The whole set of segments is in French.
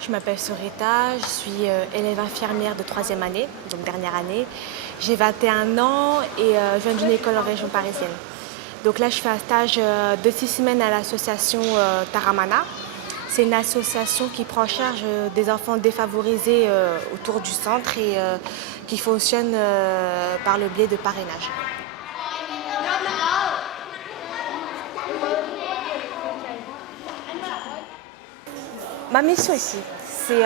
Je m'appelle Sorita, je suis élève infirmière de 3e année, donc dernière année. J'ai 21 ans et je viens d'une école en région parisienne. Donc là, je fais un stage de 6 semaines à l'association Taramana. C'est une association qui prend en charge des enfants défavorisés autour du centre et qui fonctionne par le biais de parrainage. Ma mission ici, c'est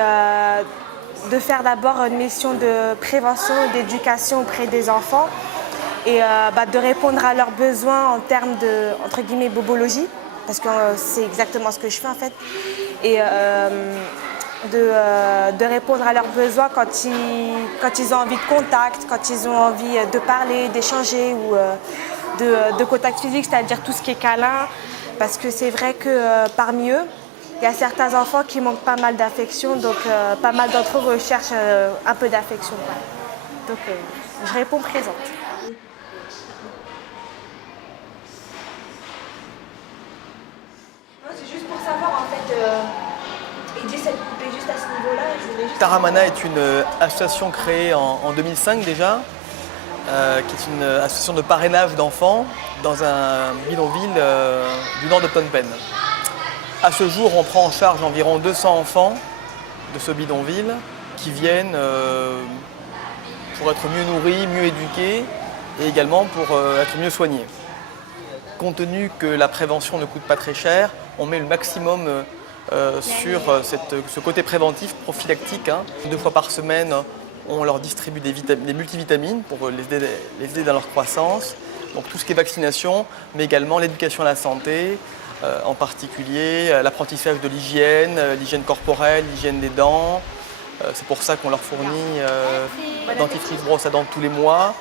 de faire d'abord une mission de prévention et d'éducation auprès des enfants et de répondre à leurs besoins en termes de, entre guillemets, bobologie, parce que c'est exactement ce que je fais en fait, et de répondre à leurs besoins quand ils ont envie de contact, quand ils ont envie de parler, d'échanger ou de contact physique, c'est-à-dire tout ce qui est câlin, parce que c'est vrai que parmi eux, il y a certains enfants qui manquent pas mal d'affection, donc pas mal d'entre eux recherchent un peu d'affection. Donc je réponds présente. C'est juste pour savoir en fait, aider cette poupée juste à ce niveau-là. Taramana est une association créée en 2005 déjà, qui est une association de parrainage d'enfants dans un bidonville du nord de Phnom Penh. À ce jour, on prend en charge environ 200 enfants de ce bidonville qui viennent pour être mieux nourris, mieux éduqués et également pour être mieux soignés. Compte tenu que la prévention ne coûte pas très cher, on met le maximum sur ce côté préventif, prophylactique. 2 fois par semaine, on leur distribue des multivitamines pour les aider dans leur croissance. Donc tout ce qui est vaccination, mais également l'éducation à la santé, en particulier l'apprentissage de l'hygiène corporelle, l'hygiène des dents. C'est pour ça qu'on leur fournit dentifrice, brosse à dents tous les mois.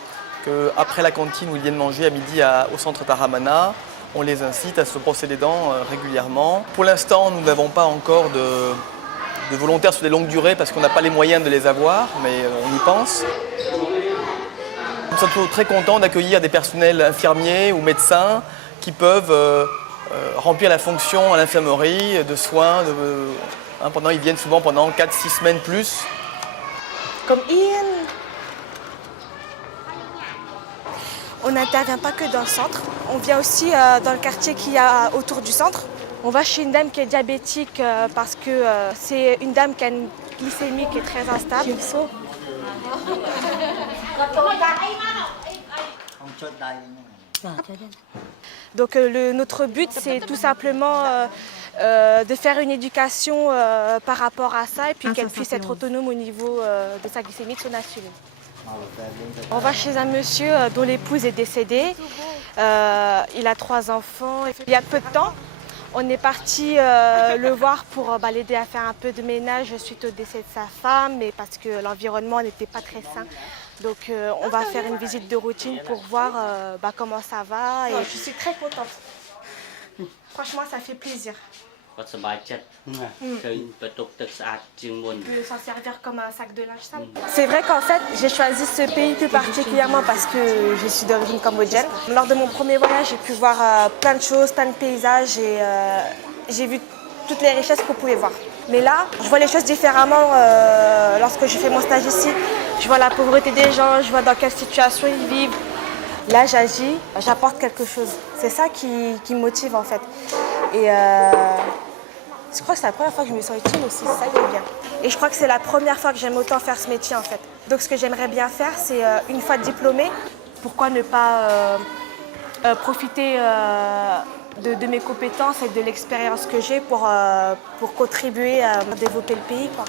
Après la cantine où ils viennent manger à midi au centre Taramana, on les incite à se brosser les dents régulièrement. Pour l'instant, nous n'avons pas encore de volontaires sur des longues durées parce qu'on n'a pas les moyens de les avoir, mais on y pense. Nous sommes toujours très contents d'accueillir des personnels infirmiers ou médecins qui peuvent remplir la fonction à l'infirmerie de soins. Ils viennent souvent pendant 4-6 semaines plus. Comme Ian. On n'intervient pas que dans le centre, on vient aussi dans le quartier qu'il y a autour du centre. On va chez une dame qui est diabétique parce que c'est une dame qui a une glycémie qui est très instable. Donc notre but, c'est tout simplement de faire une éducation par rapport à ça et puis qu'elle puisse être autonome au niveau de sa glycémie, de son insuline. On va chez un monsieur dont l'épouse est décédée. Il a 3 enfants. Il y a peu de temps, on est parti le voir pour l'aider à faire un peu de ménage suite au décès de sa femme, et parce que l'environnement n'était pas très sain. Donc on va faire une visite de routine pour voir comment ça va. Et je suis très contente. Franchement, ça fait plaisir. On peut s'en servir comme un sac de linge sale. C'est vrai qu'en fait, j'ai choisi ce pays plus particulièrement parce que je suis d'origine cambodgienne. Lors de mon premier voyage, j'ai pu voir plein de choses, plein de paysages et j'ai vu toutes les richesses qu'on pouvait voir. Mais là, je vois les choses différemment lorsque je fais mon stage ici. Je vois la pauvreté des gens, je vois dans quelle situation ils vivent. Là, j'agis, j'apporte quelque chose. C'est ça qui me motive en fait. Et je crois que c'est la première fois que je me sens utile aussi, c'est ça qui est bien. Et je crois que c'est la première fois que j'aime autant faire ce métier en fait. Donc ce que j'aimerais bien faire, c'est une fois diplômée, pourquoi ne pas profiter de mes compétences et de l'expérience que j'ai pour contribuer à développer le pays, quoi.